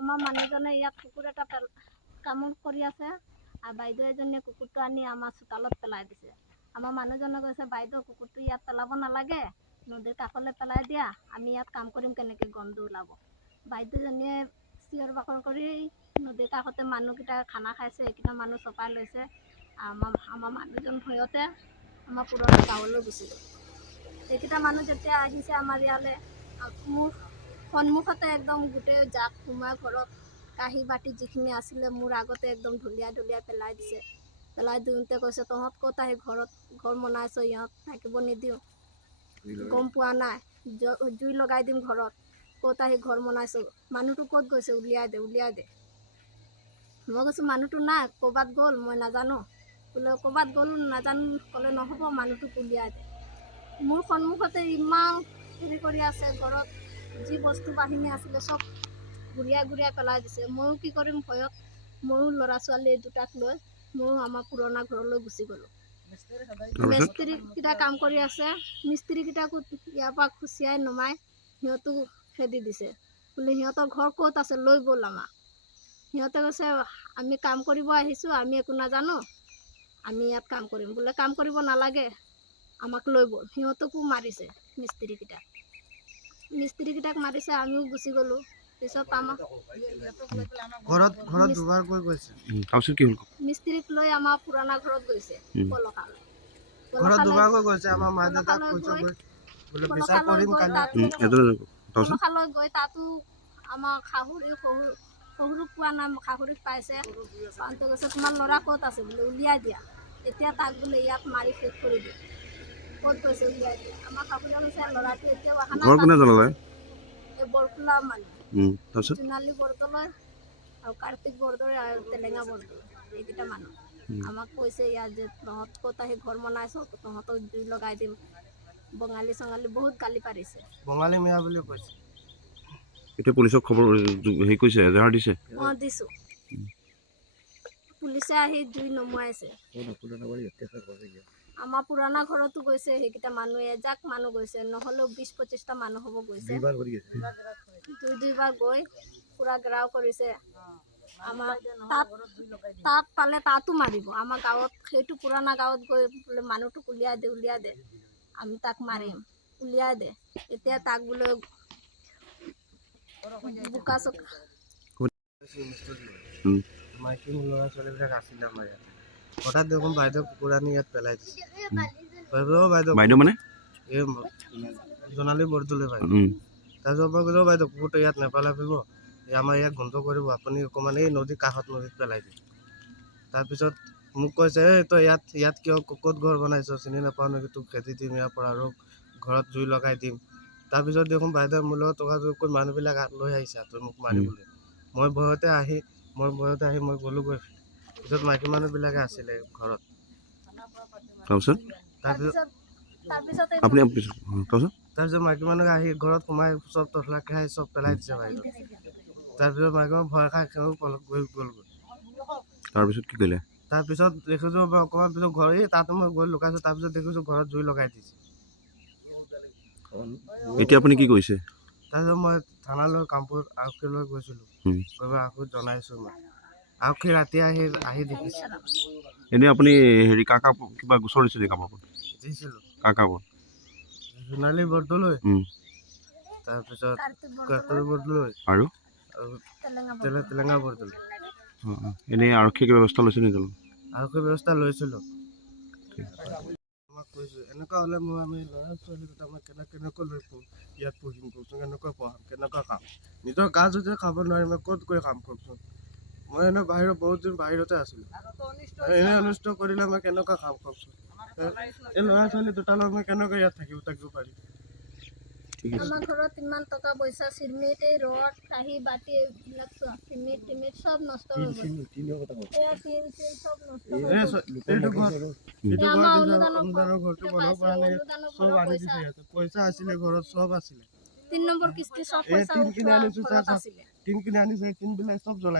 আমাৰ মানুহজনে ইয়াত কুকুৰ এটা কামোৰ কৰি আছে আৰু বাইদেউ এজনীয়ে কুকুৰটো আনি আমাৰ চোতালত পেলাই দিছে। আমাৰ মানুহজনে কৈছে বাইদেউ কুকুৰটো ইয়াত পেলাব নালাগে, নদীৰ কাষলৈ পেলাই দিয়া, আমি ইয়াত কাম কৰিম কেনেকৈ গন্ধ ওলাব। বাইদেউজনীয়ে চিঞৰ বাখৰ কৰি নদীৰ কাষতে মানুহকেইটা খানা খাইছে, সেইকেইটা মানুহ চপাই লৈছে। আমাৰ মানুহজন ভয়তে আমাৰ পুৰণা গাঁৱলৈ গুচি গ'ল। সেইকেইটা মানুহ যেতিয়া আহিছে আমাৰ ইয়ালৈ, মোৰ সন্মুখতে একদম গোটেই জাক সোমাই ঘৰত কাঁহী বাতি যিখিনি আছিলে মোৰ আগতে একদম ঢুলিয়াই পেলাই দিছে। পেলাই দিওঁতে কৈছে তহঁত ক'ত আহি ঘৰ বনাইছ, ইহঁত থাকিব নিদিওঁ, গম পোৱা নাই, জুই লগাই দিম ঘৰত, ক'ত আহি ঘৰ বনাইছ, মানুহটো ক'ত গৈছে উলিয়াই দে। মই কৈছোঁ মানুহটো নাই, ক'ৰবাত গ'ল মই নাজানো। বোলে ক'ৰবাত গ'ল নাজানো ক'লে নহ'ব, মানুহটোক উলিয়াই দে। মোৰ সন্মুখতে ইমান হেৰি কৰি আছে, ঘৰত যি বস্তু বাহিনী আছিলে চব ঘূৰিয়াই পেলাই দিছে। ময়ো কি কৰিম ভয়ত, ময়ো ল'ৰা ছোৱালী দুটাক লৈ ময়ো আমাৰ পুৰণা ঘৰলৈ গুচি গ'লোঁ। মিস্ত্ৰীকেইটা কাম কৰি আছে, মিস্ত্ৰীকেইটাকো ইয়াৰ পৰা খুচিয়াই নমাই সিহঁতক খেদি দিছে। বোলে সিহঁতৰ ঘৰ ক'ত আছে লৈ গ'ল আমাক। সিহঁতে কৈছে আমি কাম কৰিব আহিছোঁ, আমি একো নাজানো, আমি ইয়াত কাম কৰিম। বোলে কাম কৰিব নালাগে, আমাক লৈ গ'ল। সিহঁতকো মাৰিছে মিস্ত্ৰীকেইটাক মাৰিছে, আমিও গুচি গ'লোঁ। পিছত আমাক মিস্ত্ৰীক লৈ আমাৰ পুৰণা ঘৰত গৈছে, পলকালৈ গৈ তাতো আমাৰ শহুৰক পোৱা নাই, শাহুৰিক পাইছে। পাওঁতে কৈছে তোমাৰ ল'ৰা ক'ত আছে, বোলে উলিয়াই দিয়া, এতিয়া তাক বোলে ইয়াত মাৰি শেষ কৰি দিয়ে। ক'ত গৈছে উলিয়াই দিয়া। আমাৰ শাহুৰে কৈছে ল'ৰাটো এতিয়াও অহা নাই। এই বৰফুলা মানুহ জোনালী বৰদলৈ আৰু কাৰ্তিক বৰদলৈ আৰু টেলেঙা বৰদলৈ, এইকেইটা মানুহ আমাক কৈছে ইয়াত যে তহঁত ক'ত আহি ঘৰ বনাইছ, তহঁতক জুই লগাই দিম, বঙালী চঙালী বহুত গালি পাৰিছে, বঙালী মিয়া বুলি কৈছে। এতিয়া পুলিচক খবৰ হেৰি কৰিছে, এজাহাৰ দিছে? অঁ দিছোঁ, পুলিচে আহি জুই নুমুৱাইছে। আমাৰ পুৰণা ঘৰতো গৈছে, সেইকেইটা মানুহ এজাক মানুহ গৈছে, নহ'লেও 20-25টা মানুহ হ'ব গৈছে। দুইবাৰ গৈ পুৰা ঘেৰাও কৰিছে। আমাৰ তাত পালে তাতো মাৰিব। আমাৰ গাঁৱত, সেইটো পুৰণা গাঁৱত গৈ বোলে মানুহটোক উলিয়াই দে, আমি তাক মাৰিম, উলিয়াই দে। এতিয়া তাক বোলে বোকা চোকা মাইকী ল'ৰা ছোৱালীবিলাক আছিলে আমাৰ ইয়াত। হঠাৎ দেখোন বাইদেউ কুকুৰ আনি ইয়াত পেলাই দিছে। বাইদেউ মানে এই জোনালী বৰদলৈ বাইদেউ। তাৰপিছত মই কৈছোঁ বাইদেউ কুকুৰটো ইয়াত নেপেলাবিব, আমাৰ ইয়াত গোন্ধ কৰিব, আপুনি অকণমান এই নদীত পেলাই দিয়ে। তাৰপিছত মোক কৈছে এই তই ইয়াত কিয় ক'ত ঘৰ বনাইছ, চিনি নাপাওঁ নেকি, তোক খেদি দিম ইয়াৰ পৰা আৰু ঘৰত জুই লগাই দিম। তাৰপিছত দেখোন বাইদেউ মোৰ লগত টকাযোৰ কৰি মানুহবিলাক লৈ আহিছে তই মোক মাৰিবলৈ। মই ভয়তে আহি মই গ'লোগৈ। পিছত মাইকী মানুহবিলাকে আছিলে ঘৰত। তাৰপিছত মাইকী মানুহ আহি ঘৰত সোমাই চব তছলা খাই চব পেলাই দিছে বাইদেউ। তাৰপিছত মাইকী মানুহ ভয় খাই গ'লগৈ। তাৰপিছত কি কৰিলে? তাৰপিছত দেখিছোঁ অকণমান পিছত ঘৰ তাতো মই গৈ লুকাইছোঁ। তাৰপিছত দেখিছোঁ ঘৰত জুই লগাই দিছে। এতিয়া আপুনি কি কৰিছে? তাৰপিছত মই থানালৈ কামপুৰ আৰক্ষীলৈ গৈছিলোঁ, আকৌ জনাইছোঁ। মই আৰক্ষী ৰাতি আহি দেখিছে। এনেই আপুনি হেৰি কাকা কিবা গোচৰ দিছে নেকি কাৰোবাৰ? দিছিলোঁ। কাকা জোনালী বৰদলৈ, তাৰপিছত কাৰ্তিক বৰদলৈ আৰু টেলেঙা বৰদলৈ। এনেই আৰক্ষী ব্যৱস্থা লৈছে নেকি? আৰক্ষী ব্যৱস্থা লৈছিলোঁ। আমাক কৈছোঁ এনেকুৱা হ'লে আমি ল'ৰা ছোৱালী দুটামান কেনেকৈ লৈ ইয়াত পঢ়িম কওকচোন, কেনেকৈ পঢ়াম, কেনেকুৱা কাম, নিজৰ গা যদি খাব নোৱাৰিম ক'ত গৈ কাম কওকচোন। মই এনেই বহুত দিন বাহিৰতে আছিলোঁ, এনে অনিষ্ট কৰিলে মই কেনেকুৱা কাম কওকচোন। এই ল'ৰা ছোৱালী দুটালৈ মই কেনেকৈ ইয়াত থাকিব পাৰিম। আমাৰ ঘৰত ইমান টকা পইচা, চিমেণ্ট, ৰড, কাঁহী বাতি, এইবিলাক চিমেণ্ট চব নষ্ট হৈ গ'ল। পইচা আছিলে ঘৰত, চব আছিলে। 3 নম্বৰ কিস্তি চব পইচা উঠোৱা ঘৰত আছিলে। টিন কিনি আনিছে, টিনবিলাক চব জ্বলাই